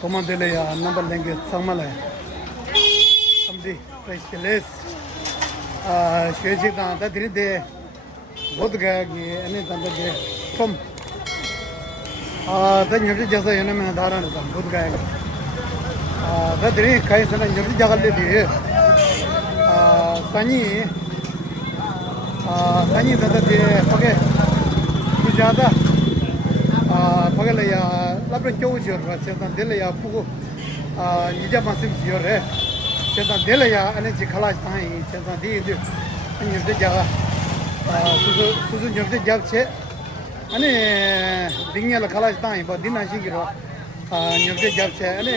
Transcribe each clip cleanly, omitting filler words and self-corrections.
Como dele ya number lenge samala hai. Samdi price ke les. Shweji da dhiri de बहुत गया कि अने तंदर दे तुम दा न्यूट्री जैसा ये ना मैंने धारण था बहुत गया दा धीरे खाई से ना न्यूट्री जगह ले दिए सनी सनी तंदर दे पके सुजाता पके ले या लापरे क्यों जोर रहा चेता दे ले या पुको निजा मासिम जोर है चेता दे ले या अने जिखलाज ताई चेता दी न्यूट्री जगह सुसु न्यूट्री जब छे अने दिंगे ला खलाज ताई बा दिन आशी गिरो न्यूट्री जब छे अने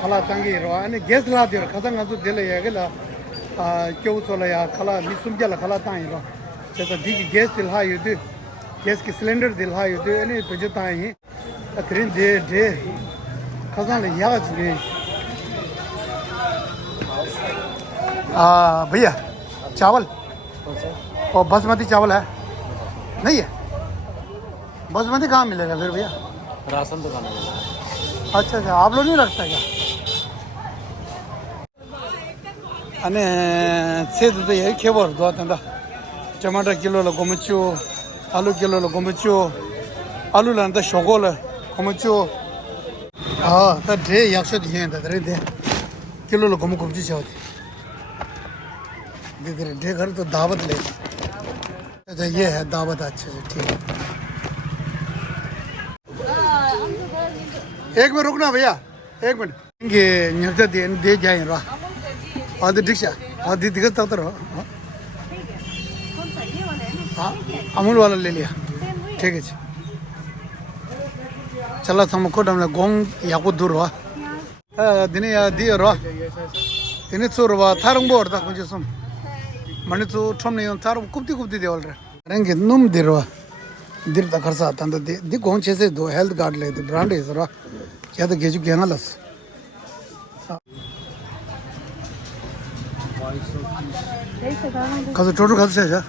खला तंगी रो अने गैस ला दियो खसंग आसु देले या गेला क्यों सोला या खला मिसुम जला खला ताई रो चेता दी की गैस दिलहा युदु गैस की सिलेंडर दिलहा युदु अने पजे ताई अतरिन दे दे खसंग ले याज ने भैया चावल और बासमती चावल है नहीं है बासमती कहाँ मिलेगा फिर भैया राशन दुकान में अच्छा अच्छा आप लोग नहीं रखता क्या अने सेद तो यही खेबर दो तंदा टमाटर किलो लो गोमचो आलू किलो लो गोमचो आलू लान तो शोगोल गोमचो हाँ तो ढे याक्ष दिए हैं तो ढे किलो लो गोम गोमची चावती देख रहे ढे घर तो दावत ले अच्छा ये है दावत अच्छा अच्छा ठीक है एक मिनट रुकना भैया एक मिनट ये न्यूज़ दे जाए रहा आधे डिक्शा आधे दिखत तो रहो हाँ अमूल वाला ले लिया ठीक है जी चला समको डमले गोंग याकू दूर रहा दिने या दिए रहा दिने चोर रहा थारंग बोर्ड तक मुझे सुन मने तो ठम नहीं होता रो कुप्ती कुप्ती देवल रे रंगे नुम दिरवा दिर तक खर्चा आता तो दि कौन से दो हेल्थ कार्ड ले दो ब्रांड है जरा क्या तो गेजू क्या ना लस कल टोटल खर्च है जा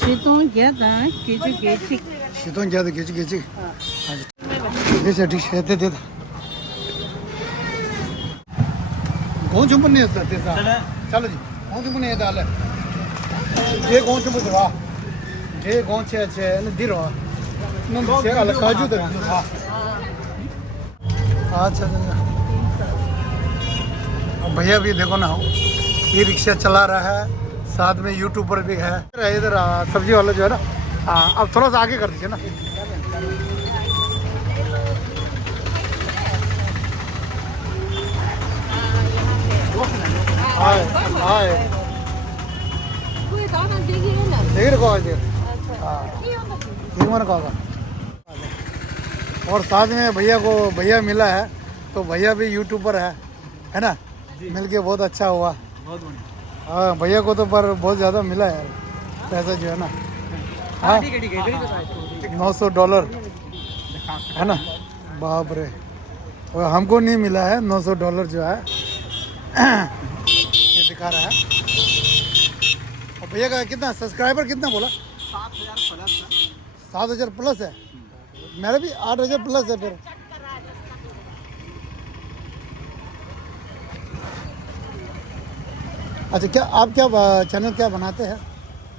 शीतों क्या था गेजू गेजी शीतों क्या था गेजू गेजी जैसे डिश है दे कौन चुम्बन नहीं होता तेरा चलो जी कौन चुम्बन नहीं डाले ये कौन चुम्बन दवा ये कौन से अच्छे न दिरो न से अलग काजू दे हाँ अच्छा अब भैया भी देखो ना ये रिक्शा चला रहा है साथ में यूट्यूबर भी है इधर सब्जी वाला जो है ना अब थोड़ा सा आगे कर दीजिए ना हाय हाय देखिए को आज ठीक मन को और साथ में भैया मिला है तो भैया भी यूट्यूबर है ना मिल के बहुत अच्छा हुआ बहुत बढ़िया हाँ भैया को तो पर बहुत ज़्यादा मिला है पैसा जो है ना हाँ ठीक है $900 है ना बाप रे और हमको नहीं मिला है $900 जो है ये दिखा रहा है और भैया का कितना सब्सक्राइबर कितना बोला 7,000 प्लस है मेरा भी 8,000 प्लस है फिर अच्छा क्या आप क्या चैनल क्या बनाते हैं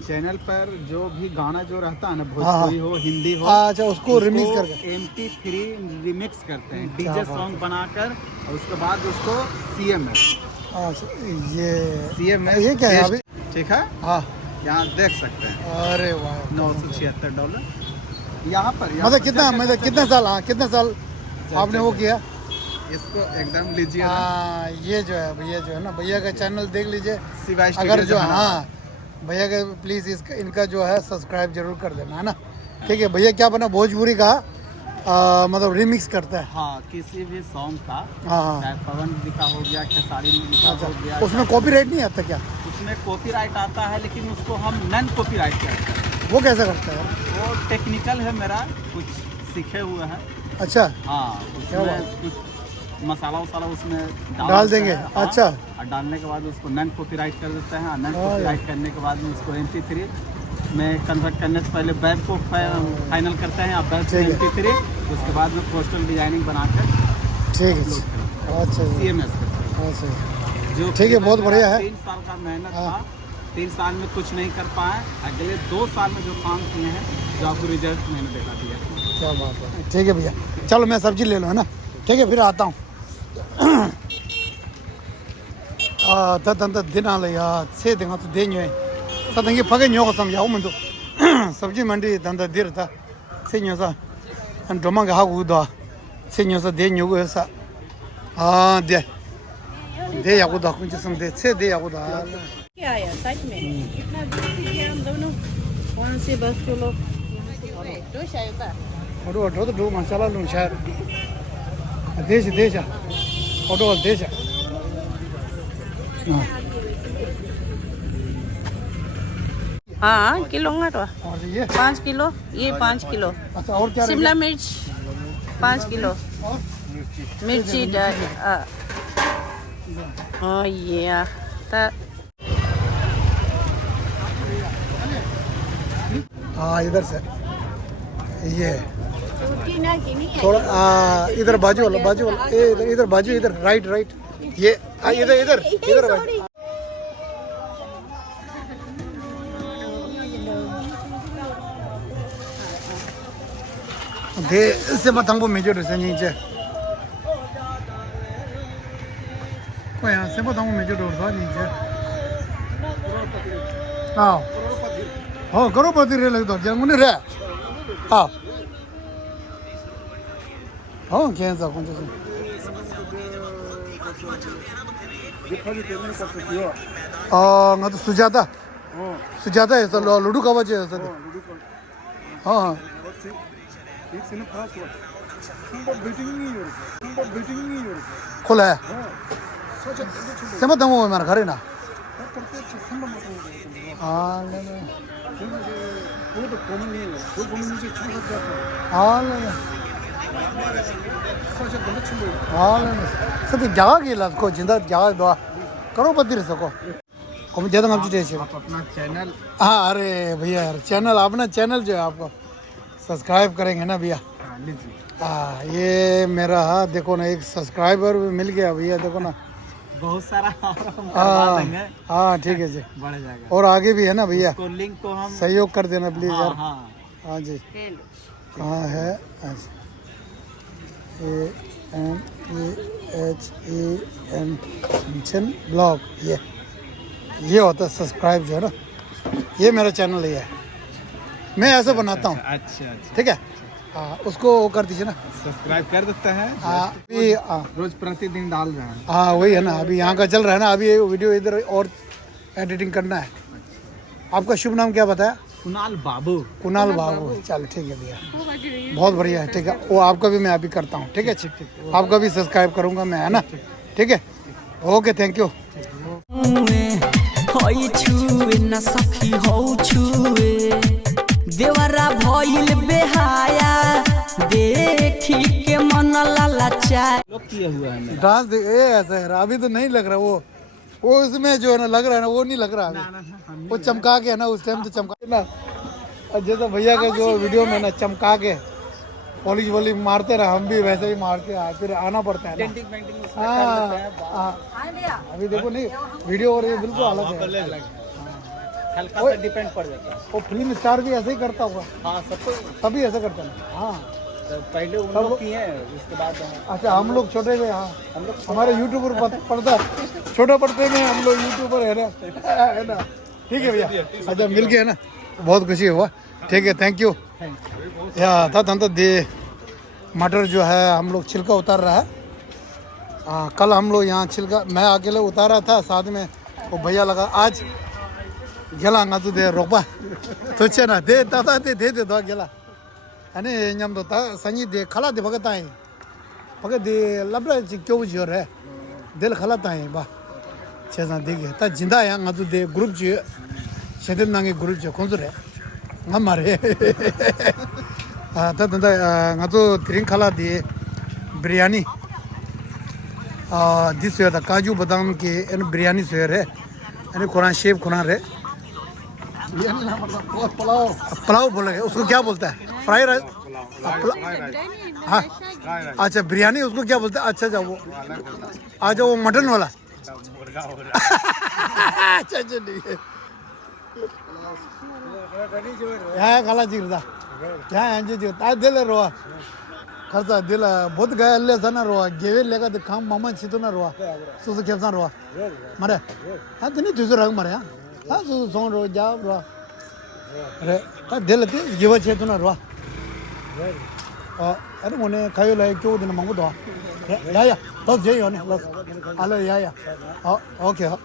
चैनल पर जो भी गाना जो रहता है ना भोजपुरी हो हिंदी हो अच्छा उसको रिमिक्स करके MP3 रिमिक्स करते हैं डीजे सॉन्ग बनाकर और उसके बाद उसको CMS अच्छा ये CMS ये क्या है अभी ठीक है हाँ यहाँ देख सकते हैं अरे वाह $976 यहाँ पर मतलब कितना साल आपने वो किया इसको एकदम लीजिए हाँ ये जो है भैया का चैनल देख लीजिए शिवाय अगर जो हाँ भैया का प्लीज़ इनका जो है सब्सक्राइब जरूर कर देना है ना ठीक है भैया क्या बना भोजपुरी का मतलब रिमिक्स करता है हाँ किसी भी सॉन्ग का हाँ चाहे पवन जी का हो गया खेसारी जी का हो गया उसमें कॉपीराइट नहीं आता क्या उसमें कॉपीराइट आता है लेकिन उसको हम नॉन कॉपीराइट करते हैं वो कैसे करता है वो टेक्निकल है मेरा कुछ सीखे हुए हैं अच्छा हाँ उसमें कुछ मसाला वसाला उसमें डाल देंगे हाँ, अच्छा और डालने के बाद उसको नॉन कॉपीराइट कर देते हैं नॉन कॉपीराइट करने के बाद में उसको MP3 में कन्वर्ट करने से पहले वेब को फाइनल करते हैं आप वेब से MP3 उसके बाद में पोस्टल डिजाइनिंग बनाकर ठीक है। अच्छा जी, CMS का। अच्छा जो ठीक है, बहुत बढ़िया है। 3 साल का मेहनत हाँ। था, 3 साल में कुछ नहीं कर पाए, अगले 2 साल में जो काम किए हैं, जो आपको रिजल्ट मैंने दिखा दिया। क्या बात है। ठीक है भैया, चलो मैं सब्जी ले लूँ है ना। ठीक है, फिर आता हूँ। दिन आ या छः दिन तो दे न्यूए तंगे पगे न्यो को समझाओ मन तो सब्जी मंडी धंधा देर था से न्यो सा डोमा का हागु दो से न्यो सा दे न्यो को सा दे या को दा कुछ सम दे से दे या को दा क्या आया सच में इतना दूर से हम दोनों कौन से बस चलो तो शायद और तो दो मसाला लूं शायद देश और देश हाँ किलो तो और ये 5 किलो, ये 5 किलो। अच्छा और क्या शिमला मिर्च 5 किलो, और मिर्ची oh yeah that हाँ इधर से ये थोड़ा इधर बाजू वाला इधर बाजू इधर राइट ये इधर दे से बताऊँ मेजर से नीचे कोई यहाँ से बताऊँ मेजर डोर था नीचे हाँ करोड़पति रे लग दो जंगुने रे हाँ कैसा कौन सा मैं तो सुजाता है सर लूडू का बचे है सर हाँ खोला है सेम दम हो मेरा घर है ना हाँ सब जगह की लाख को जिंदा जगह दो करोड़पति रह सको कम ज़्यादा आप अपना चैनल हाँ अरे भैया यार चैनल अपना चैनल जो है आपको सब्सक्राइब करेंगे ना भैया हाँ ये मेरा देखो ना एक सब्सक्राइबर भी मिल गया भैया देखो ना बहुत सारा हाँ ठीक है जी बढ़ जाएगा और आगे भी है ना भैया लिंक को हम सहयोग कर देना प्लीज यार हाँ जी कहाँ है AMEHEN ब्लॉग ये होता है सब्सक्राइब जो है ना ये मेरा चैनल है मैं ऐसे बनाता हूँ अच्छा ठीक है उसको वो कर दीजिए ना सब्सक्राइब कर देता है अभी रोज प्रतिदिन डाल रहे हैं हाँ वही है ना अभी यहाँ का चल रहा है ना अभी वीडियो इधर और एडिटिंग करना है आपका शुभ नाम क्या बताया कुणाल बाबू चलो ठीक है भैया बहुत बढ़िया है ठीक है वो आपका भी मैं अभी करता हूँ ठीक है आपका भी सब्सक्राइब करूँगा मैं है ना ठीक है ओके थैंक यू देवरा भइल बेहाया देखी के मन लालचा लोग किया हुआ है मेरा डांस ऐसा है अभी तो नहीं लग रहा वो इसमें जो है ना लग रहा है ना वो नहीं लग रहा अभी वो चमका के है ना उस टाइम तो चमका ना जैसे भैया के जो वीडियो में ना चमका के पॉलिश वॉलिश मारते रहे हम भी वैसे ही मारते हैं फिर आना पड़ता है ना अभी देखो नहीं वीडियो और ये बिल्कुल अलग है हल्का सा डिपेंड पड़ जाता है वो फिल्म स्टार भी ऐसे ही करता होगा हाँ सबको सभी ऐसा करते हैं हाँ तो पहले उन लोग किए हैं उसके बाद अच्छा हम लोग छोटे में हाँ हम लोग हमारे यूट्यूबर पढ़ता छोटे पढ़ते में हम लोग यूट्यूबर है ना ठीक है भैया अच्छा मिल गया ना बहुत खुशी हुआ ठीक है थैंक यू या था दे मटर जो है हम लोग छिलका उतार रहा है कल हम लोग यहाँ छिलका मैं अकेले उतारा था साथ में वो भैया लगा आज गेला ngazu de roba to chena de tata de do gela ane nyam do ta sanyi de khala de bhagat ai bhagat de labra ji kyo ji re del khala ta ai ba cheza de ge ta jinda ya ngazu de group ji shedem nange group ji konzu re ngamare ta da ngazu drink khala de biryani this is the kaju badam ke and biryani se re ane Quran chef खुना रे पुलाव बोलेंगे उसको क्या बोलता है fry rice हाँ अच्छा बिरयानी उसको क्या बोलते हैं अच्छा अच्छा वो अच्छा वो मटन वाला अच्छा अच्छा ठीक है यहाँ काला चिरदा यहाँ अंजे जो ताज दिल रोआ खर्चा दिल बहुत गया ले सना रोआ गेवे लेगा तो काम मामा चितो ना रोआ सुसु केप्सा रोआ मरे हाँ तो नहीं तुझे रंग मरे हाँ सुसु सोन रो जाओ रोआ अरे हाँ दिल ती गेवा चितो ना रोआ अरे मोने खायो लाये क्यों दिन मांगो दो या तो जेयो ने बस आलो या ओके हाँ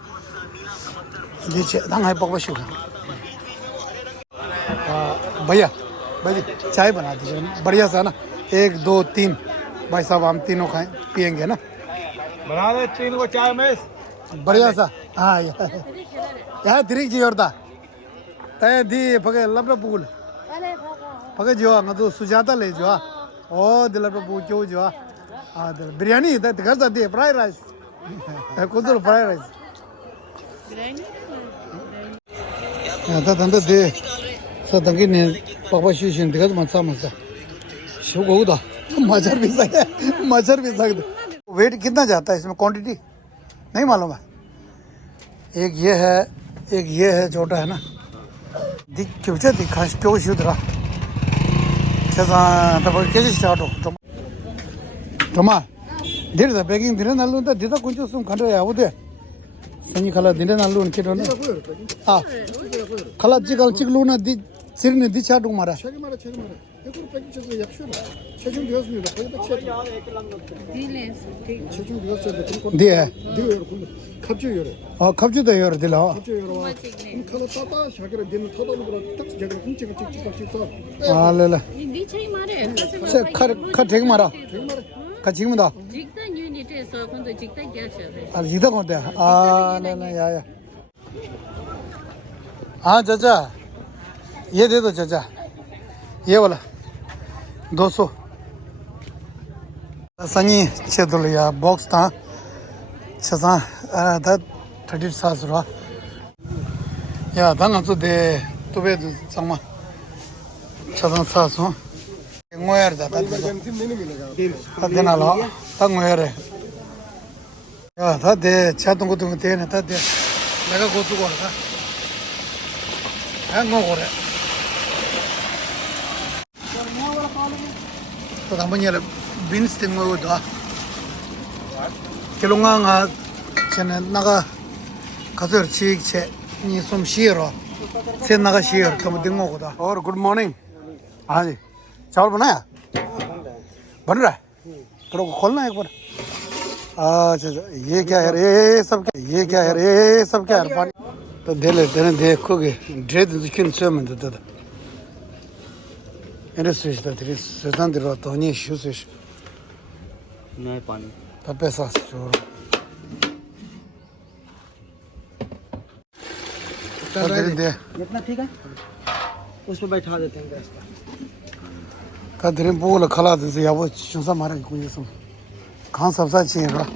ये चे दांग है पकवा शुगा भैया भाई चाय बना दीजिए बढ़िया सा ना 1 2 3 भाई साहब हम तीनों खाएं पियेंगे ना बना दे 3 को चाय में बढ़िया सा हाँ यहाँ तिरिक जी और था तय दी पके लपड़ा पुगुल पके जो ना तो सुजाता ले जो ओ दिल लपड़ा पुगुल क्यों जो हाँ दिल बिरयानी था घर सा दी फ्राई राइस कुछ तो फ्राई राइस यहाँ था धंधे दे सतंगी ने पापा शीशन दिखा तो मचा मचा शो को उदा मच्छर भी सकते वेट कितना जाता है इसमें क्वांटिटी नहीं मालूम है एक ये है छोटा है ना दिख क्यों दिखा क्यों शुद्ध रहा अच्छा तब कैसे स्टार्ट हो टमा धीरे धीरे पैकिंग धीरे नालू तो धीरे कुछ उसमें खंडे या उधर संगी खला धीरे नालू उनके तो ना हाँ खला चिकलू ना दी सिर ने दी चाटू मारा दी है खपचू तो योर दिला हाँ ले ले खट ठीक मारा खचिंग में दा जीता कौन था ले ले या हाँ चाचा ये दे दो चाचा ये वाला 200 संगी छेदुल या बॉक्स था छसा था 37 रुपया या था तो दे तो बे संगमा छसा 700 ngoyer da ta देना लो ta ngoyer या था दे छातों को तुम दे ना था दे लगा को तू को था है ngो रे तो 담은이를 빈스 된 거도 결혼한 전에 나가 가서 지체 니좀 쉬어라 세 나가 쉬어 그럼 된 거거든 और गुड मॉर्निंग हाँ जी चावल बनाया बन रहा है तो खोलना एक बार अच्छा ये क्या है ये सब क्या है पानी तो दे लेते हैं देखोगे ड्रेस किन से में देता था 이래 쓰시다 되게 세상 들어왔다 아니 쉬우세요 नहीं पानी 다 뺏었어 저 इतना ठीक है उस पर बैठा देते हैं गैस पर कादरे बोल खला दे याबो चुसा मारे कुछ सम खान सबसा चाहिए बड़ा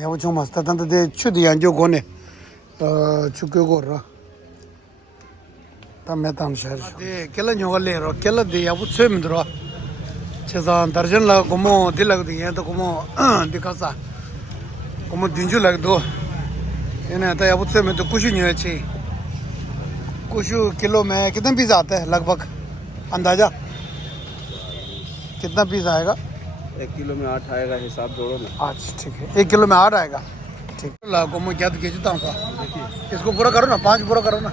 याबो जो मस्त तंत दे छुदी अंजो गोने चुके गोरा मैं तम शहर दे केला न्योगले रो केला दे या बुछे मिद्रो छेसा दर्जन ला गुमो दिलक दिए तो गुमो दिखासा गुमो दिंजु लग दो इन्हें तो या बुछे में तो कुछ नहीं है ची कुछ किलो में कितना पीस आता है लगभग अंदाजा कितना पीस आएगा 1 किलो में 8 आएगा हिसाब जोड़ो ना अच्छा ठीक है 1 किलो में 8 आएगा ठीक ला गुमो क्या तो खींचता हूँ इसको पूरा करो ना 5 पूरा करो ना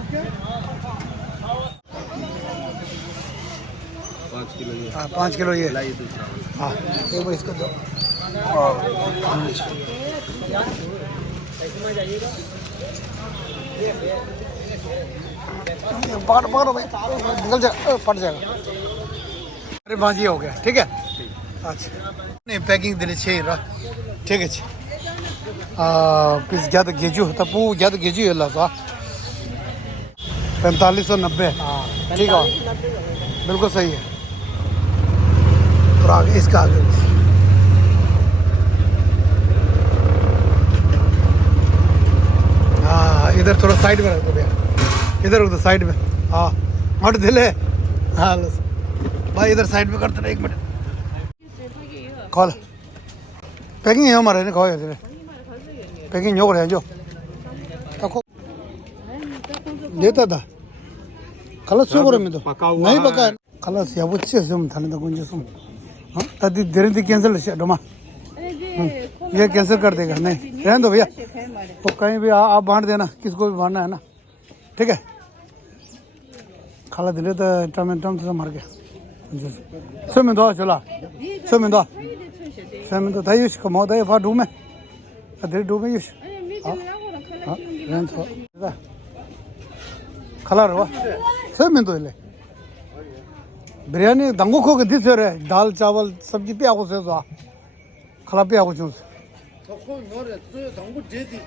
5 किलो ये हाँ 5 किलो ये लाइए दूसरा हाँ एक बार इसको दो पकड़ो भाई निकल जाएगा पट जाएगा अरे बाजी हो गया ठीक है अच्छा नहीं पैकिंग दिले चाहिए रहा ठीक है पीस क्या तो गेजू होता पू क्या तो गेजू है सा 4590 ठीक है बिल्कुल सही है और आगे इसका आगे हाँ इधर थोड़ा साइड में रख दो भैया इधर रख दो साइड में हाँ मट दिले हाँ भाई इधर साइड में करते रहे, 1 मिनट खोल पैकिंग है हमारे ने खाओ इधर पैकिंग हो रहे जो देखो देता था खलास सो करे में तो नहीं पका खलास या वो चीज हम थाने तो गुंजे सुन हां तदी देर दी कैंसिल है डोमा ये कैंसिल कर देगा नहीं रहने दो भैया वो कहीं भी आप बांट देना किसको भी बांटना है ना ठीक है खाला दिले तो टम तो मार के समय दो चला समय दो तायुष का मौत है फा डूमे अधे डूमे युष हां रहने दो खाला रवा समय दो ले बिरयानी दंगो खो के दिस रे दाल चावल सब्जी पे आगो से तो खाला पे आगो चूस 저거 노래 저 당구 제디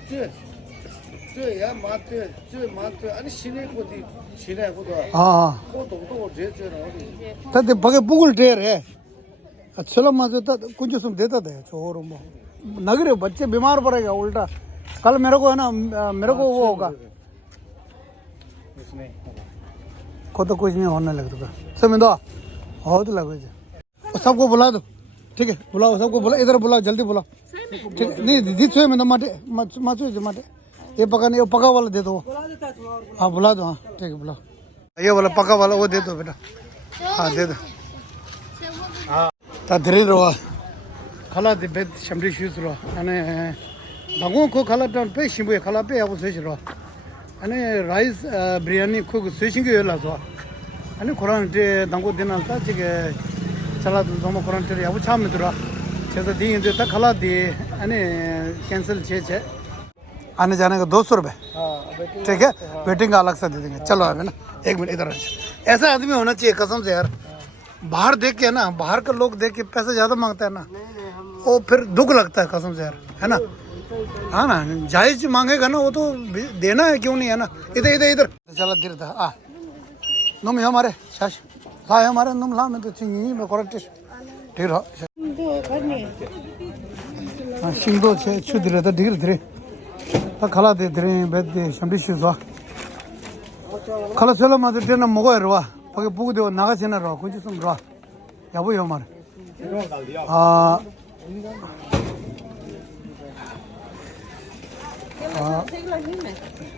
저야 마트 아니 시내 거디 시내 거도 हाँ 또도 제저나 어디 तब बगे पुगल टेर है चलो मजे तो कुछ सुन देता थे छोर नगरे बच्चे बीमार पड़ेगा उल्टा कल मेरे को है ना मेरे को वो होगा को तो कुछ नहीं होने लगता सब दो हो तो लगे सबको बुला दो ठीक है बुलाओ सबको बुला इधर बुलाओ जल्दी बुलाओ ठीक नहीं दीदी छो में तो माटे माचो माटे ये पका वाला दे दो हाँ बुला दो हाँ ठीक है बुलाओ ये वाला पका वाला वो दे दो बेटा हाँ दे दो 다 드리러 칼라데 베 샴리 슈스로 안에 당고 칼라던 베 심부에 칼라 베 하고 세시로 안에 라이스 비리아니 코 세싱게 열라서 안에 코란테 당고 되나다 지게 살라도 너무 코란테 하고 참에 들어 그래서 뒤인데 딱 칼라디 안에 कैंसिल छे आने जाने का 200 रुपए ठीक है वेटिंग का अलग से दे देंगे चलो अभी ना 1 मिनट इधर ऐसा आदमी होना चाहिए कसम से यार बाहर देख के ना बाहर के लोग देख के पैसे ज्यादा मांगता है ना वो फिर दुख लगता है कसम से यार है ना हाँ ना जायज मांगेगा ना वो तो देना है क्यों नहीं है ना इधर इधर इधर चला धीरे था नुम हमारे शाश ला हमारे नुम ला मैं तो चिंगी में करेक्ट ठीक है शिंदो छे छु धीरे था धीरे धीरे खाला दे धीरे बेद दे शंभी शुजा खाला चलो मत देना मगो रवा पके पुग दे नागा सेना रवा कुछ सुन रवा या वो हमारे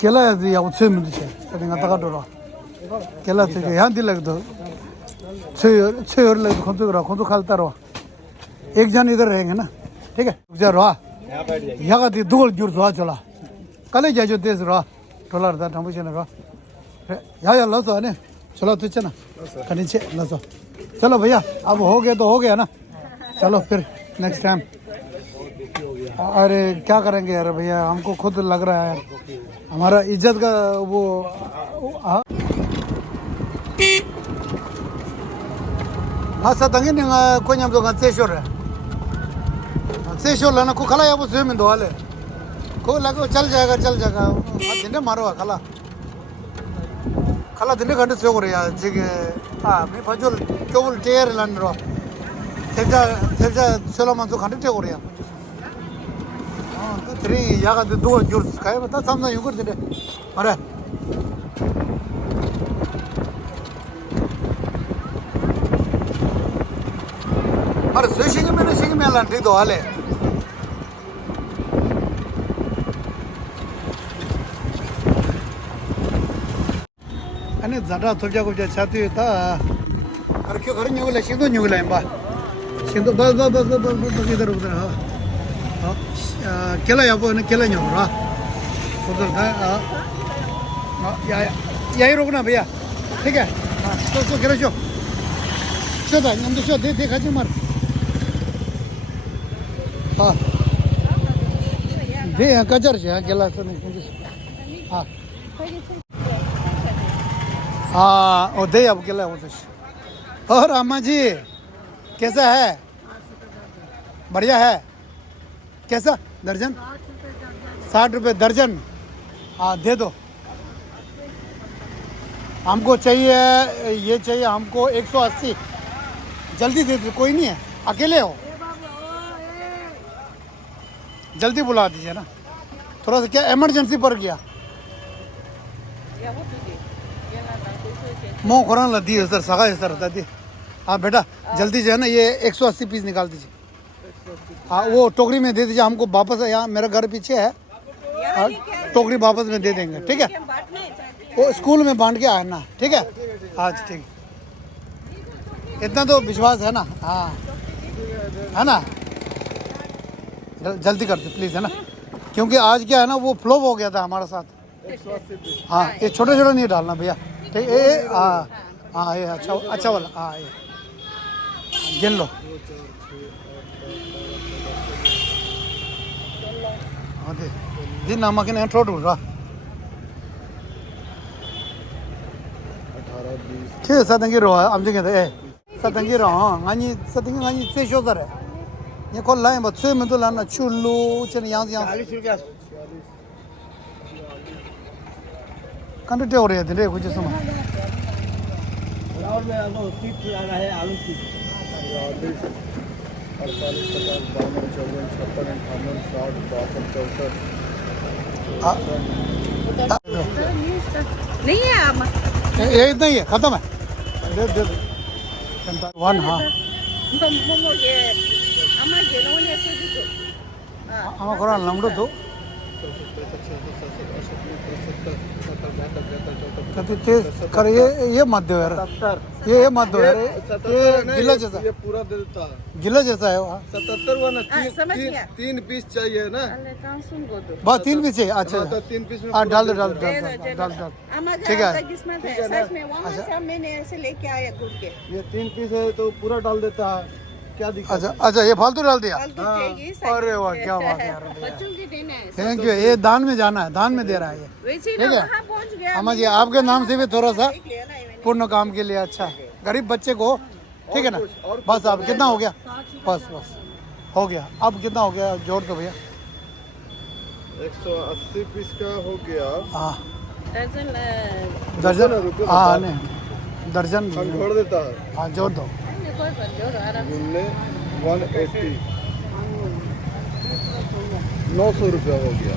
केला या उसे में छे तने तका डरो केला से यहां दिल लग दो छे और लग खंतो खालता रहो एक जन इधर रहेंगे ना ठीक है जा रहा यहां दी दुगल जुर रहा चला कल जा जो देश रहा डॉलर दा ठम छे ना रहा या लसो ने चलो तो चना कनी छे लसो चलो भैया अब हो गया तो हो गया ना चलो फिर नेक्स्ट टाइम अरे क्या करेंगे यार भैया हमको खुद लग रहा है हमारा इज्जत का वो हाँ सतंगे नहीं कोई हम तो सेशोर है सेशोर लेना को खला या वो स्विमिंग दो वाले को लगो चल जाएगा दिन मारो खला खला दिन घंटे से हो रही है जिगे हाँ मैं फजल केवल टेयर लन रो तेजा चलो मन तो घंटे टे हो रही है थ्री यागा दो जुर काय बता सामने यूं कर दे अरे अरे स्विशिंग में लंटी दो हाले अने ज़्यादा थोड़ा कुछ चाहती है ता अरे क्यों घर न्यूगला शिंदो न्यूगला है बा शिंदो बस इधर उधर हाँ केला या वो ने केला न्यूग रहा उधर था यही रोकना भैया ठीक है हाँ तो केला शो था हम तो शो दे खाची मार हाँ दे यहाँ कचर से हाँ केला तो नहीं हाँ हाँ वो दे अब केला वो तो और अम्मा जी कैसा है बढ़िया है कैसा दर्जन 60 रुपये दर्जन हाँ दे दो हमको चाहिए ये चाहिए हमको 180 जल्दी दे दो कोई नहीं है अकेले हो जल्दी बुला दीजिए ना थोड़ा सा क्या इमरजेंसी पर गया मो कोरान लदी है सर सगा है सर दादी हाँ बेटा जल्दी जो है ना ये 180 पीस निकाल दीजिए। हाँ वो टोकरी में दे दीजिए हमको वापस, यहाँ मेरा घर पीछे है, और टोकरी वापस में दे देंगे, ठीक है। वो स्कूल में बांट के आना, ठीक है। आज ठीक, इतना तो विश्वास है ना। हाँ है ना, जल्दी कर दे प्लीज़, है ना, क्योंकि आज क्या है ना वो फ्लॉप हो गया था हमारे साथ। हाँ ये छोटे छोटे नहीं डालना भैया, ठीक है। हाँ हाँ ये अच्छा अच्छा वाला, हाँ ये गिन लो। हाँ दे दिन नमक ने ठोट उड़ा ठीक है। सतंगी रो आमचे कहते ए सतंगी रो गानी सतंगी गानी से शो सर ये कॉल लाए बस से में तो लाना चुल्लू चने यहाँ 40 रुपया। कंटे हो रहे थे रे कुछ समय और में आलू 30 आ रहा है, आलू 30 48 50 52 54 56 58 60 62 64 नहीं है आम ये इतना ही है, खत्म है। दे दे 1 हाँ मोमो के आमा के लोने से दो हमारा कोरा लंबड़ो तो कति तेज कर ये मत दो यार, ये मत दो यार, ये गिला जैसा, ये पूरा दे देता है। गिला जैसा है वो। 77 वाला समझ गया। 3 पीस चाहिए ना। अल्ले कहां सुन गो दो बस 3 पीस है, अच्छा हाँ, तो 3 पीस में हाँ डाल दो डाल दो दे डाल दो दो दे डाल दो दो। आमा ठीक है। का किस्मत है सच में, वहां से मैंने ऐसे लेके आया गुड़ के ये 3 पीस है तो पूरा डाल देता है, क्या दिक्कत अच्छा अच्छा ये फालतू डाल दिया। फालतू चाहिए अरे वाह क्या बात है यार, बच्चों की देना है। Thank you. ये दान में जाना है, दान में दे रहा है ये, वैसे ही ठीक ना है। वहां पहुंच गया अम्मा जी आपके नाम से भी थोड़ा सा देख लिया ना मैंने। पूर्ण काम के लिए, अच्छा गरीब बच्चे को, ठीक है ना। बस अब कितना हो गया, बस बस हो गया। अब कितना हो गया जोड़ दो भैया। 180 पीस का हो गया। हाँ दर्जन दर्जन, रुको हाँ नहीं दर्जन हम छोड़ देता है। हाँ जोड़ दो। कोई पर जोड़ आराम गुन्ने 180 900 रुपया हो गया।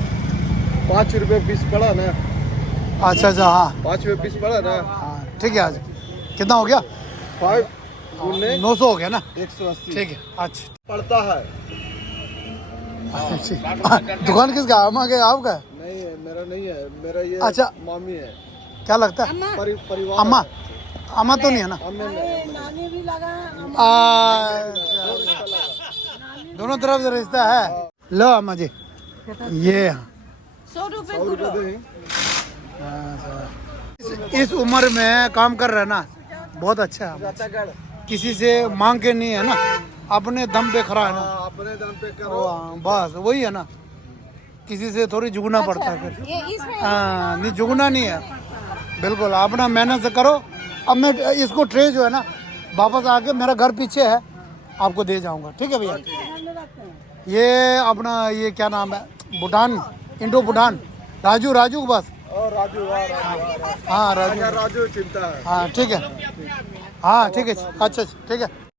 5 रुपये पीस पड़ा ना, अच्छा अच्छा हाँ 5 रुपये पीस पड़ा ना। हाँ ठीक है। आज कितना हो गया, 5 गुन्ने 900 हो गया ना, 180 ठीक है। अच्छा पड़ता है। ठीक। हाँ, दुकान किसका, अम्मा के आपका? नहीं है मेरा, नहीं है मेरा, ये अच्छा। मामी है। क्या लगता है परिवार अम्मा, अम्मा तो नहीं है ना। नानी भी लगा दोनों तरफ से रिश्ता है। लो अम्मा जी ये 100 रुपए 100 रुपये गुड़ दें। इस उम्र में काम कर रहे हैं ना, बहुत अच्छा है। किसी से मांग के नहीं है ना, अपने दम पे खड़ा है ना। हाँ, अपने दम पे करो। हाँ, बस वही है ना, किसी से थोड़ी झुकना पड़ता है फिर। ये इसमें हाँ नहीं झुकना नहीं है, बिल्कुल अपना मेहनत से करो। अब मैं इसको ट्रे जो है ना वापस आके, मेरा घर पीछे है, आपको दे जाऊंगा, ठीक है भैया। ये अपना ये क्या नाम है, भूटान, इंडो भूटान, राजू राजू बस। और राजू, हाँ राजू, राजू चिंता है। हाँ ठीक है, हाँ ठीक है, अच्छा ठीक है।